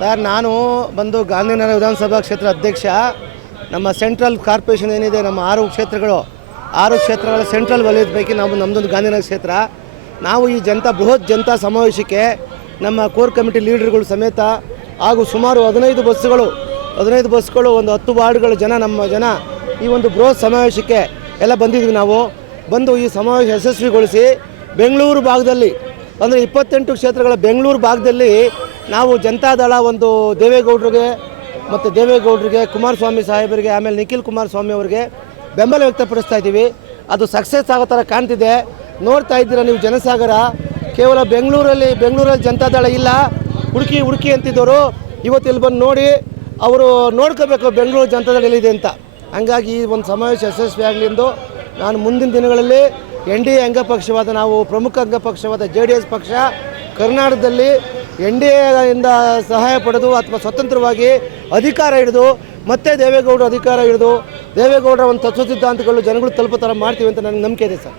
Sir, ನಾನು ಬಂದು ಗಾಂಧಿನಗರ ವಿಧಾನಸಭಾ ಕ್ಷೇತ್ರ ಅಧ್ಯಕ್ಷ. ನಮ್ಮ ಸೆಂಟ್ರಲ್ ಕಾರ್ಪೊರೇಷನ್ ಏನಿದೆ, ನಮ್ಮ 6 ಕ್ಷೇತ್ರಗಳ ಸೆಂಟ್ರಲ್ ವಲಯದ ಪೈಕಿ ನಮ್ಮದೊಂದು ಗಾಂಧಿನಗರ ಕ್ಷೇತ್ರ. ನಾವು ಈ ಬೃಹತ್ ಜನತಾ ಸಮಾವೇಶಕ್ಕೆ ನಮ್ಮ ಕೋರ್ ಕಮಿಟಿ ಲೀಡರ್ಗಳು ಸಮೇತ ಹಾಗೂ ಸುಮಾರು 15 ಬಸ್ಗಳು ಒಂದು 10 ವಾರ್ಡ್ಗಳ ನಮ್ಮ ಜನ ಈ ಒಂದು ಬೃಹತ್ ಸಮಾವೇಶಕ್ಕೆ ಎಲ್ಲ ಬಂದಿದ್ವಿ. ನಾವು ಬಂದು ಈ ಸಮಾವೇಶ ಯಶಸ್ವಿಗೊಳಿಸಿ ಬೆಂಗಳೂರು ಭಾಗದಲ್ಲಿ ಅಂದರೆ 28 ಕ್ಷೇತ್ರಗಳ ಬೆಂಗಳೂರು ಭಾಗದಲ್ಲಿ ನಾವು ಜನತಾದಳ ಒಂದು ದೇವೇಗೌಡರಿಗೆ ಕುಮಾರಸ್ವಾಮಿ ಸಾಹೇಬರಿಗೆ, ಆಮೇಲೆ ನಿಖಿಲ್ ಕುಮಾರಸ್ವಾಮಿ ಅವರಿಗೆ ಬೆಂಬಲ ವ್ಯಕ್ತಪಡಿಸ್ತಾ ಇದ್ದೀವಿ. ಅದು ಸಕ್ಸಸ್ ಆಗೋ ಥರ ಕಾಣ್ತಿದೆ. ನೋಡ್ತಾ ಇದ್ದೀರಾ ನೀವು ಜನಸಾಗರ. ಕೇವಲ ಬೆಂಗಳೂರಲ್ಲಿ ಜನತಾದಳ ಇಲ್ಲ, ಹುಡುಕಿ ಅಂತಿದ್ದವರು ಇವತ್ತು ಇಲ್ಲಿ ಬಂದು ನೋಡಿ ಅವರು ನೋಡ್ಕೋಬೇಕು ಬೆಂಗಳೂರು ಜನತಾದಳ ಎಲ್ಲಿದೆ ಅಂತ. ಹಂಗಾಗಿ ಈ ಒಂದು ಸಮಾವೇಶ ಯಶಸ್ವಿ ಆಗಲಿ ಎಂದು ನಾನು ಮುಂದಿನ ದಿನಗಳಲ್ಲಿ NDA ಅಂಗಪಕ್ಷವಾದ ನಾವು ಪ್ರಮುಖ ಅಂಗಪಕ್ಷವಾದ JDS ಪಕ್ಷ ಕರ್ನಾಟಕದಲ್ಲಿ NDA ಇಂದ ಸಹಾಯ ಪಡೆದು ಅಥವಾ ಸ್ವತಂತ್ರವಾಗಿ ಅಧಿಕಾರ ಹಿಡಿದು ಮತ್ತೆ ದೇವೇಗೌಡರ ಒಂದು ತತ್ವ ಸಿದ್ಧಾಂತಗಳು ಜನಗಳು ತಲುಪೋ ಥರ ಮಾಡ್ತೀವಿ ಅಂತ ನನಗೆ ನಂಬಿಕೆ ಇದೆ ಸರ್.